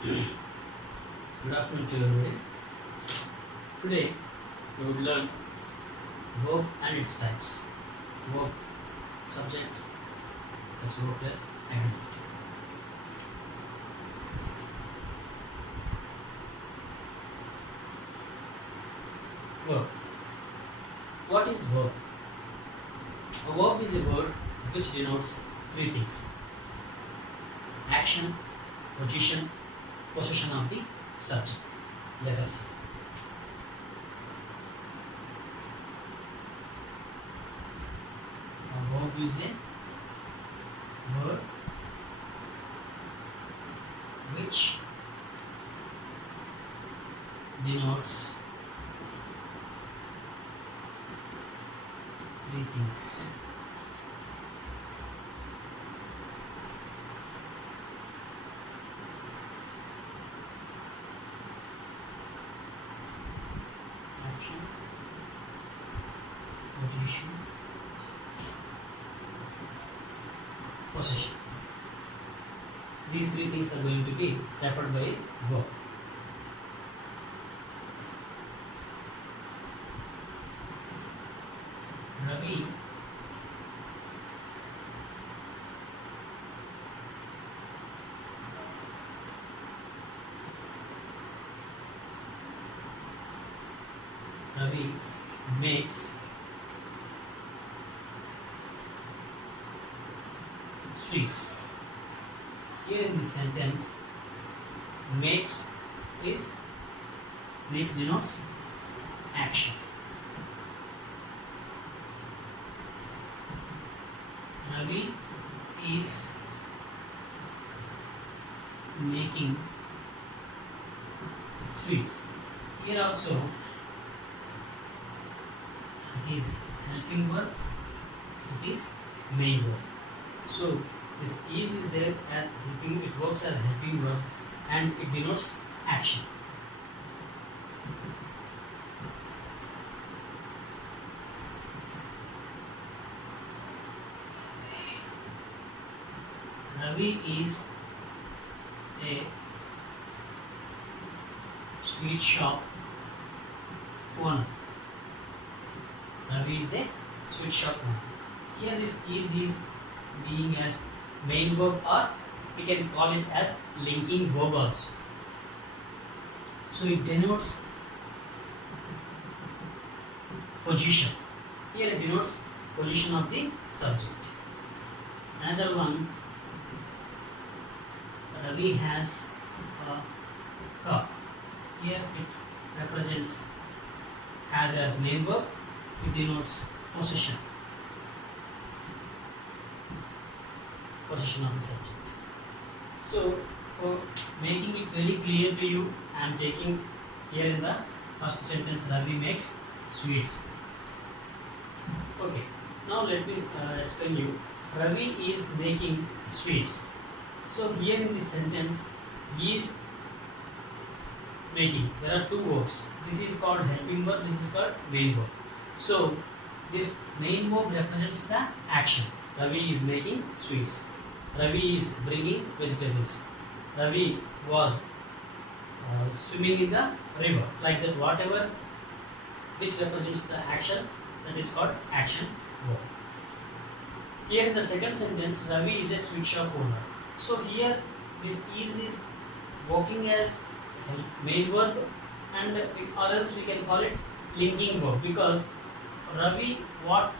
Good afternoon to everybody. Today we would learn verb and its types. Verb, subject plus verb plus agreement. Verb. What is verb? A verb is a word which denotes three things: action, position, possession of the subject. Let us see. A verb is a word which denotes three things: action, position, possession. These three things are going to be referred by verb. Ravi Ravi makes sweets. Here in this sentence, makes denotes action. Ravi is making sweets. Here also it is helping verb, it is main verb. So this is there as helping, it works as helping verb and it denotes action. Ravi is a sweet shop owner. Ravi is a sweet shop owner. Here this is being as main verb, or we can call it as linking verb also. So it denotes position. Here it denotes position of the subject. Another one, Ravi has a cup. Here it represents has as main verb, it denotes possession. Position of the subject. So for making it very clear to you, I am taking here in the first sentence, Ravi makes sweets. Okay, now let me explain you. Ravi is making sweets. So here in this sentence, he is making. There are two verbs. This is called helping verb, this is called main verb. So this main verb represents the action. Ravi is making sweets. Ravi is bringing vegetables. Ravi was swimming in the river. Like that, whatever which represents the action, that is called action verb. Here in the second sentence, Ravi is a sweet shop owner. So here this is working as main verb, and or else we can call it linking verb, because Ravi, what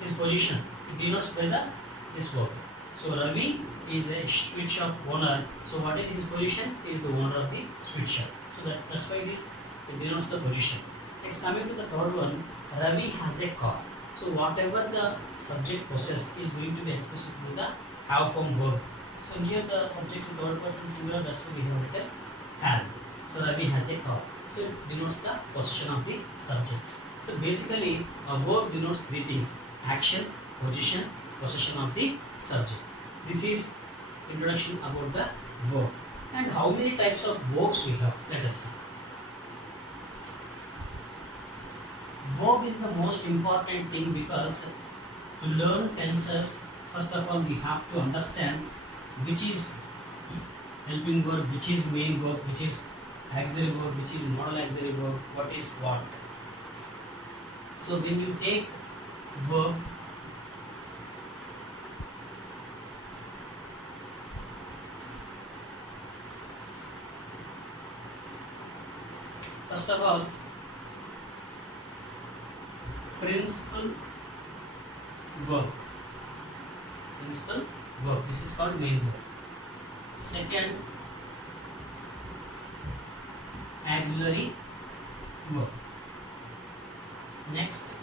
his position, it denotes by this verb. So Ravi is a sweet shop owner. So what is his position? He is the owner of the sweet shop. So that's why it denotes the position. Next, coming to the third one, Ravi has a car. So whatever the subject possesses is going to be expressed through the have form verb. So here the subject in third person singular, that's why we have written has. So Ravi has a car. So it denotes the possession of the subject. So basically a verb denotes three things: action, position, possession of the subject. This is introduction about the verb. And how many types of verbs we have? Let us see. Verb is the most important thing, because to learn tenses, first of all we have to understand which is helping verb, which is main verb, which is auxiliary verb, which is modal auxiliary verb, what is what. So when you take verb, first of all, principal verb. Principal verb. This is called main verb. Second, auxiliary verb. Next,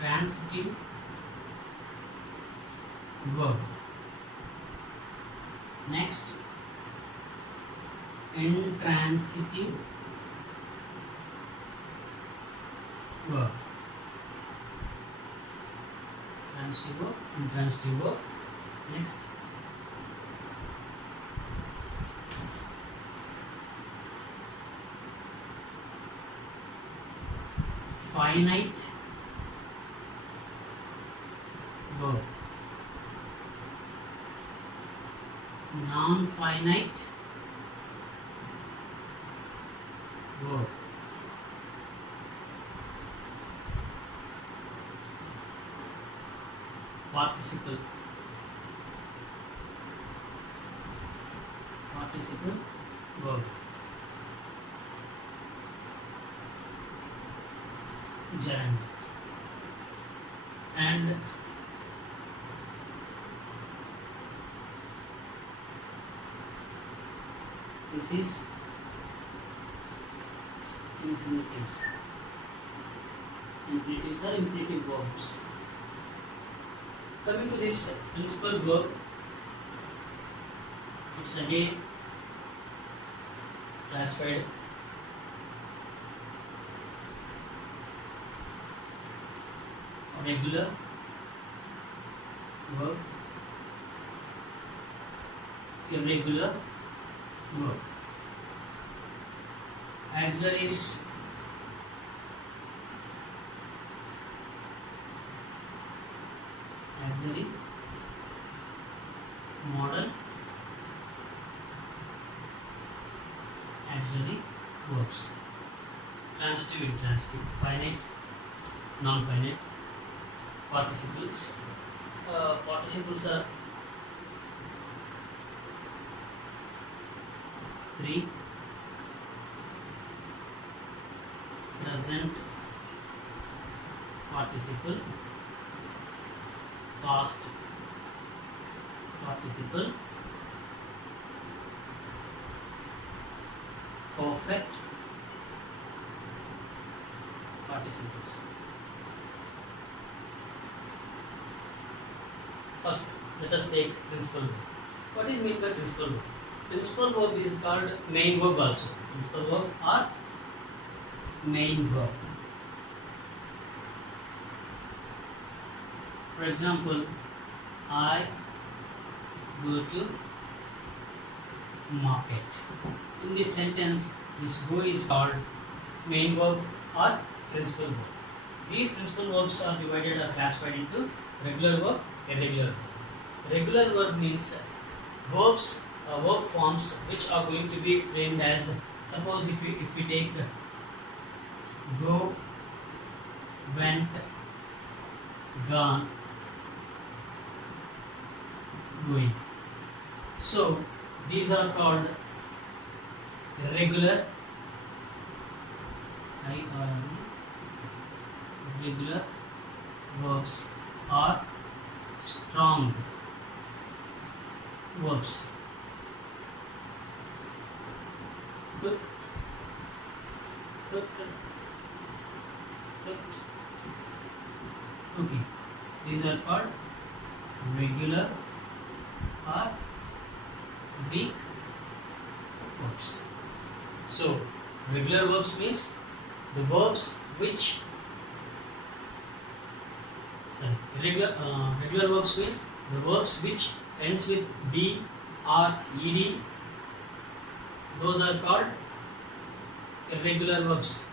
transitive verb. Next, intransitive verb. Transitive verb, intransitive verb. Next, finite verb, non-finite verb, participle verb, gerund, and this is infinitives. Infinitives are infinitive verbs. Coming to this principal verb, it's again classified regular verb, irregular verb. Auxiliaries auxiliary, modal, auxiliary verbs. Transitive, intransitive, finite, non-finite. Participles. Participles are 3: present participle, past participle, perfect participles. First, let us take principal verb. What is meant by principal verb? Principal verb is called main verb also. Principal verb or main verb. For example, I go to market. In this sentence, this go is called main verb or principal verb. These principal verbs are divided or classified into regular verb, irregular verb. Regular verb means verbs, verb forms which are going to be framed as, suppose if we take go, went, gone, going. So these are called regular, regular verbs or strong verbs. Cook, cooked, cooked. Okay, these are called regular or weak verbs. So regular verbs means the verbs which regular verbs means the verbs which ends with b or ed. Those are called irregular verbs.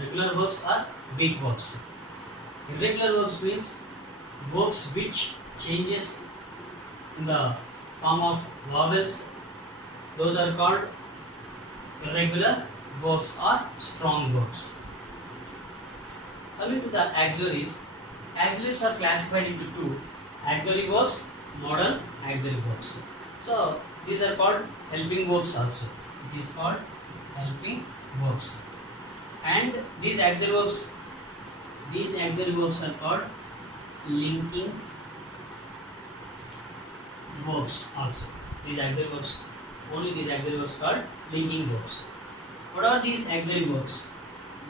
Regular verbs are weak verbs. Irregular verbs means verbs which changes in the form of vowels. Those are called irregular verbs or strong verbs. Coming to the auxiliaries, auxiliaries are classified into two: auxiliary verbs, modal auxiliary verbs. So these are called helping verbs also. It is called helping verbs. And these auxiliary verbs are called linking verbs also. These auxiliary verbs, only these auxiliary verbs called linking verbs. What are these auxiliary verbs?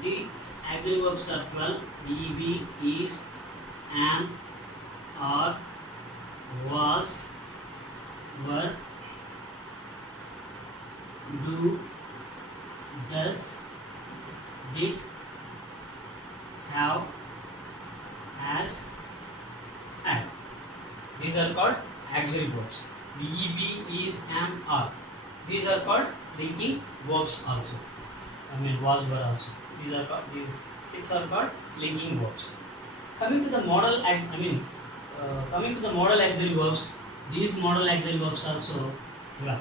These auxiliary verbs are 12: be, is, am, are, was, were, do, does, did, have, has, had. These are called auxiliary verbs. Be, is, am, are. These are called linking verbs also. Was, were also. These six are called linking verbs. Coming to the modal auxiliary verbs, these modal auxiliary verbs also 12.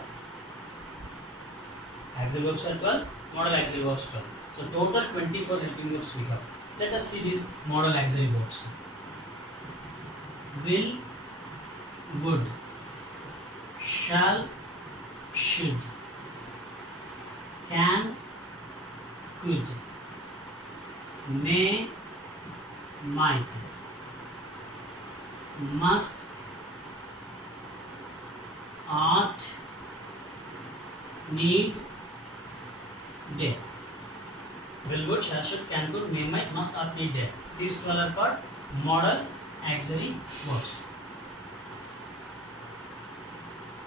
Auxiliary verbs are 12, modal auxiliary verbs 12. So total 24 helping verbs we have. Let us see these modal auxiliary verbs. Will, would, shall, should, can, could, may, might, must, ought, need, dare. Will, would, shall, should, can, could, may, might, must, ought, need, dare. These 12 are called modal auxiliary verbs.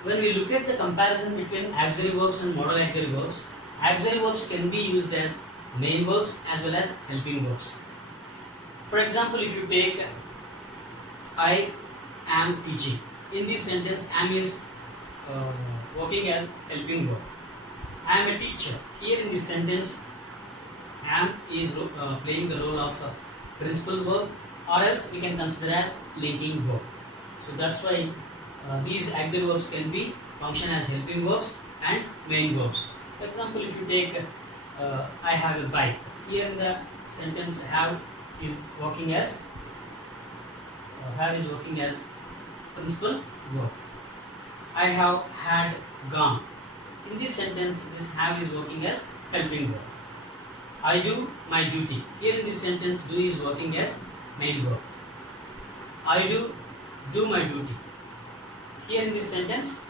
When we look at the comparison between auxiliary verbs and modal auxiliary verbs can be used as main verbs as well as helping verbs. For example, if you take I am teaching, in this sentence am is working as helping verb. I am a teacher. Here in this sentence am is playing the role of principal verb, or else we can consider as linking verb. So that's why these auxiliary verbs can be function as helping verbs and main verbs. For example, if you take I have a bike, here in the sentence have is working as principal verb. I have had gone. In this sentence, this have is working as helping verb. I do my duty. Here in this sentence, do is working as main verb. I do my duty. Here in this sentence,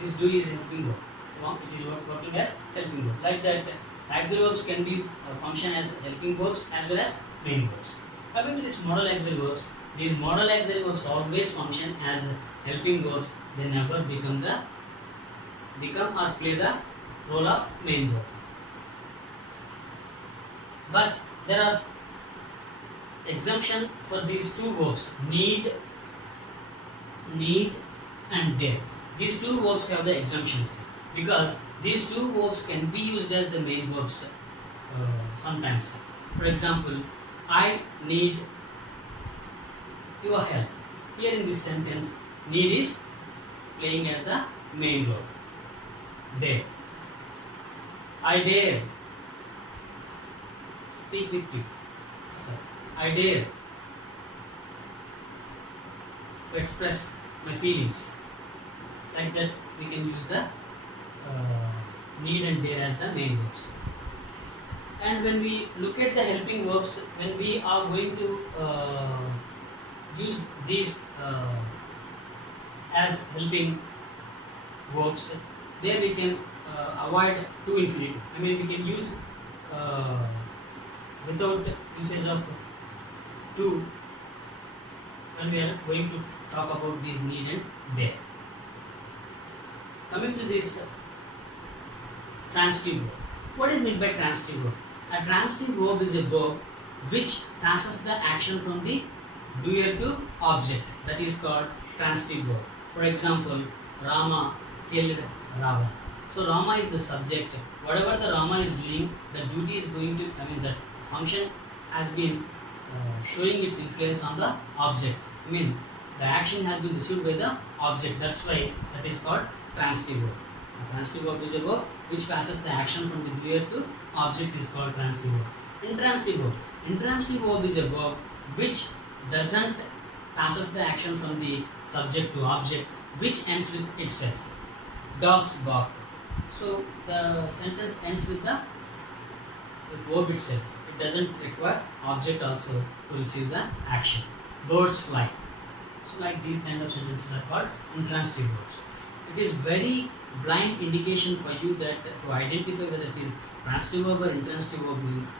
this do is helping verb. It is working as helping verb. Like that, auxiliary verbs can be function as helping verbs as well as main verbs. Coming to this modal auxiliary verbs, these modal auxiliary verbs always function as helping verbs. They never become or play the role of main verb. But there are exemption for these two verbs, need and dare. These two verbs have the exemptions because these two verbs can be used as the main verbs sometimes. For example, I need your help. Here in this sentence, need is playing as the main verb. Dare. I dare speak with you. I dare to express my feelings. Like that, we can use the need and dare as the main verbs. And when we look at the helping verbs, when we are going to use these as helping verbs, there we can avoid to infinitive. We can use without usage of to when we are going to talk about these need and dare. Coming to this transitive verb. What is meant by transitive verb? A transitive verb is a verb which passes the action from the doer to object. That is called transitive verb. For example, Rama killed Ravana. So Rama is the subject. Whatever the Rama is doing, the duty is going to, the function has been showing its influence on the object. I mean, the action has been received by the object. That's why that is called transitive verb. A transitive verb is a verb which passes the action from the doer to object is called transitive verb. Intransitive verb. Intransitive verb is a verb which doesn't passes the action from the subject to object, which ends with itself. Dogs bark. So the sentence ends with the verb itself. It doesn't require object also to receive the action. Birds fly. So like these kind of sentences are called intransitive verbs. It is very blind indication for you that to identify whether it is transitive verb or intransitive verb means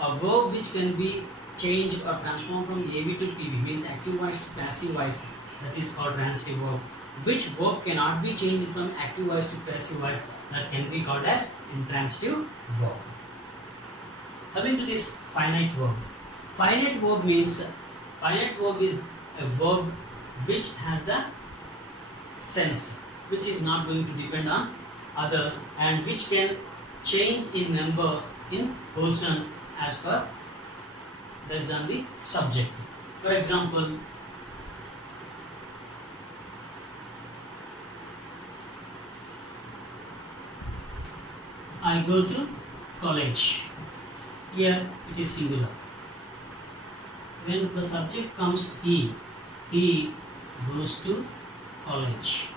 a verb which can be changed or transformed from AV to PV, means active voice to passive voice, that is called transitive verb. Which verb cannot be changed from active voice to passive voice, that can be called as intransitive verb. Coming to this finite verb. Finite verb means, finite verb is a verb which has the sense, which is not going to depend on other and which can change in number, in person as per based on the subject. For example, I go to college. Here it is singular. When the subject comes he goes to college.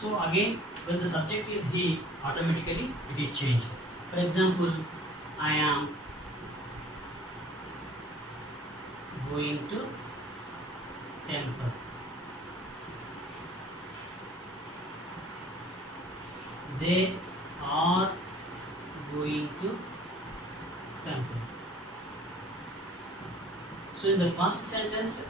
So again, when the subject is he, automatically it is changed. For example, I am going to temple. They are going to temple. So in the first sentence,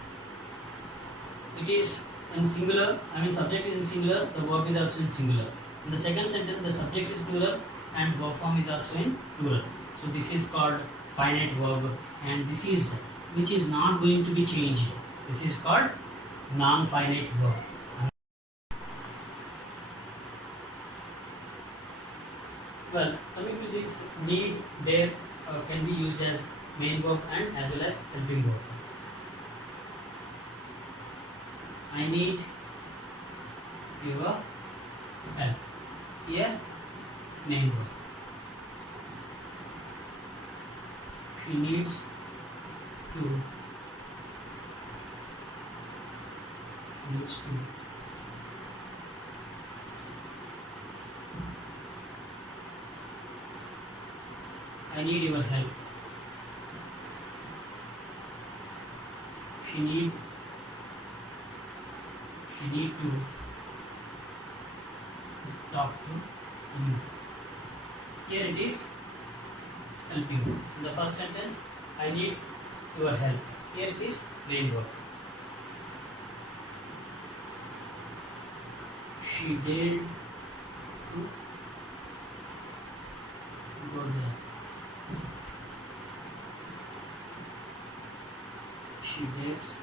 it is in singular, subject is in singular, the verb is also in singular. In the second sentence, the subject is plural and verb form is also in plural. So this is called finite verb, and this is which is not going to be changed. This is called non-finite verb. Well, coming to this, need, there can be used as main verb and as well as helping verb. I need your help. Here, main verb. She needs to. I need your help. She need to talk to you. Here it is helping. In the first sentence, I need your help. Here it is main verb. She dared to go there. She dares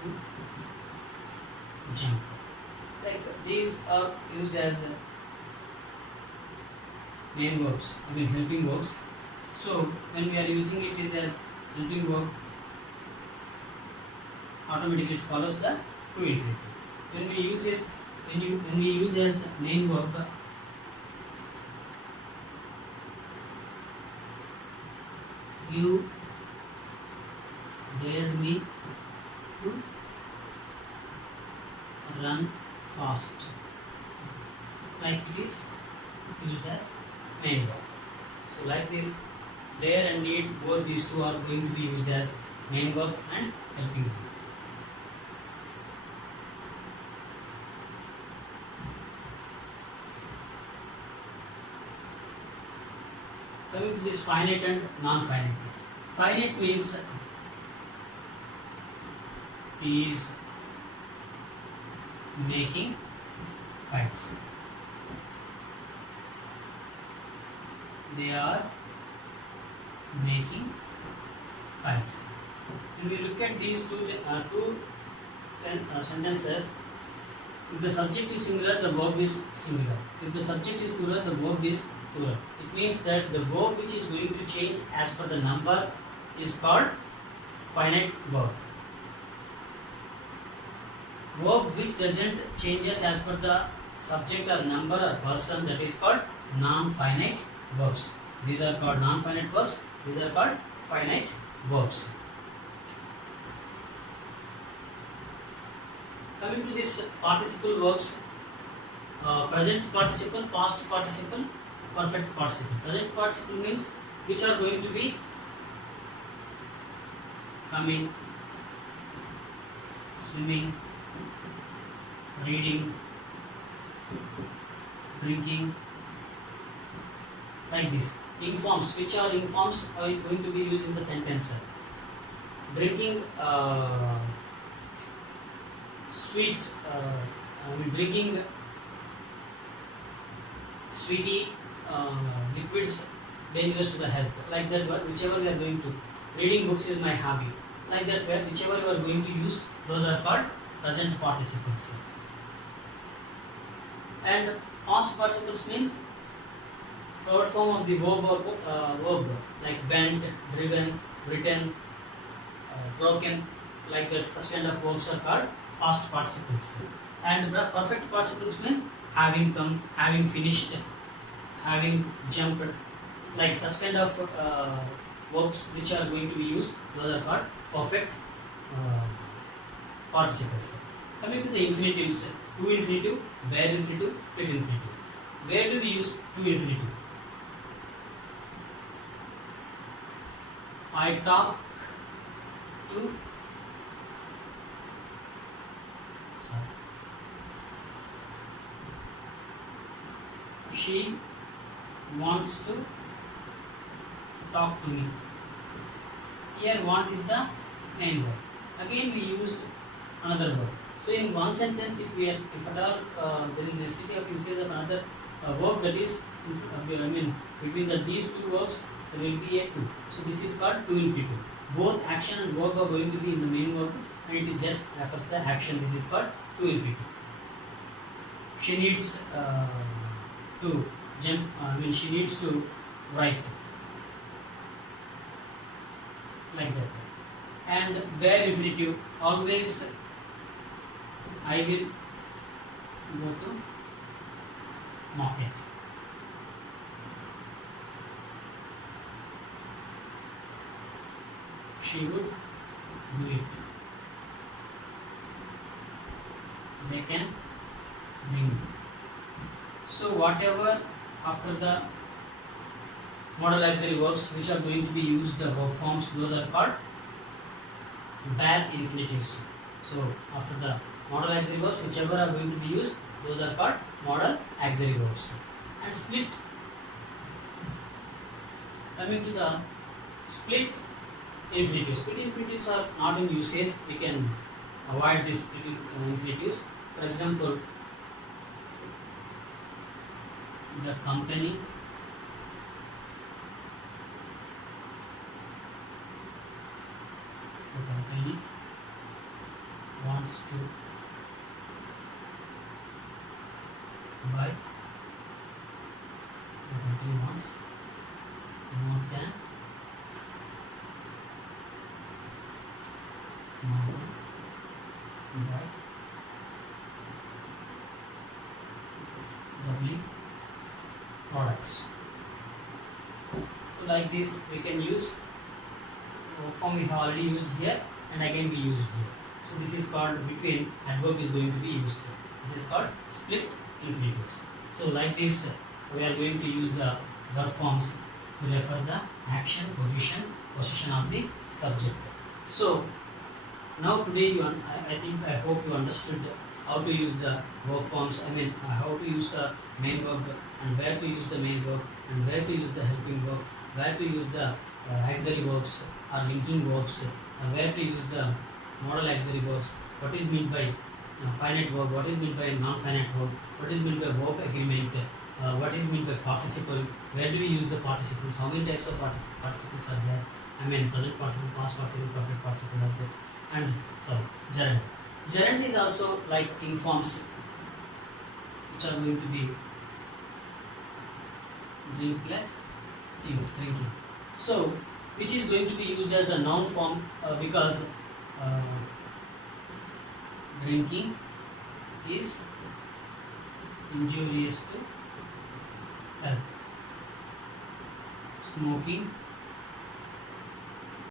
to jump. Like these are used as main verbs, helping verbs. So when we are using it is as helping verb, automatically it follows the to infinitive. When we use it, when we use as main verb, you dared me to run fast. Like it is used as main verb. So like this, dare and need, both these two are going to be used as main verb and helping verb. Coming to this finite and non-finite. Finite means is making kites. They are making kites. When we look at these two sentences, if the subject is singular, the verb is singular. If the subject is plural, the verb is plural. It means that the verb which is going to change as per the number is called finite verb. Verb which doesn't changes as per the subject or number or person, that is called non-finite verbs. These are called non-finite verbs. These are called finite verbs. Coming to this participle verbs, present participle, past participle, perfect participle. Present participle means which are going to be coming, swimming, reading, drinking, like this. Informs, which are informs are going to be used in the sentence. Drinking sweet, drinking sweetie liquids dangerous to the health. Like that, whichever we are going to. Reading books is my hobby. Like that, whichever you are going to use, those are called present participles. And past participles means third form of the verb or verb, like bent, driven, written, broken, like that. Such kind of verbs are called past participles. And perfect participles means having come, having finished, having jumped, like such kind of verbs which are going to be used, those are called perfect participles. Coming to the infinitives, to infinitive, where infinitive, split infinitive. Where do we use to infinitive? I talk to she wants to talk to me. Here want is the main verb. Again we used another verb. So in one sentence, if at all there is necessity of usage of another verb, that is, between these two verbs there will be a to. So this is called to infinitive. Both action and verb are going to be in the main verb, and it is just refers the action. This is called to infinitive. She needs to jump. She needs to write. Like that. And bare infinitive, always I will go to market. She would do it. They can bring it. So whatever after the modal auxiliary verbs which are going to be used, the verb forms, those are called bare infinitives. So after the modal auxiliary verbs, whichever are going to be used, those are called modal auxiliary verbs. And split. Coming to the split infinitives. Split infinitives are not in usage. We can avoid these split infinitives. For example, the company wants to buy. The company wants more than buy W products. So like this we can use form we have already used here, and again we use it here. So this is called between adverb is going to be used. This is called split infinitives. So like this we are going to use the verb forms to refer the action, position of the subject. So now today I hope you understood how to use the verb forms. How to use the main verb, and where to use the main verb, and where to use the helping verb, where to use the auxiliary verbs or linking verbs, and where to use the modal auxiliary verbs. What is meant by finite verb? What is meant by non-finite verb? What is meant by verb agreement? What is meant by participle? Where do we use the participles? How many types of participles are there? Present participle, past participle, perfect participle, like that. And gerund. Gerund is also like informs, which are going to be Drink plus ing, drinking. So which is going to be used as the noun form because drinking is injurious to health. Smoking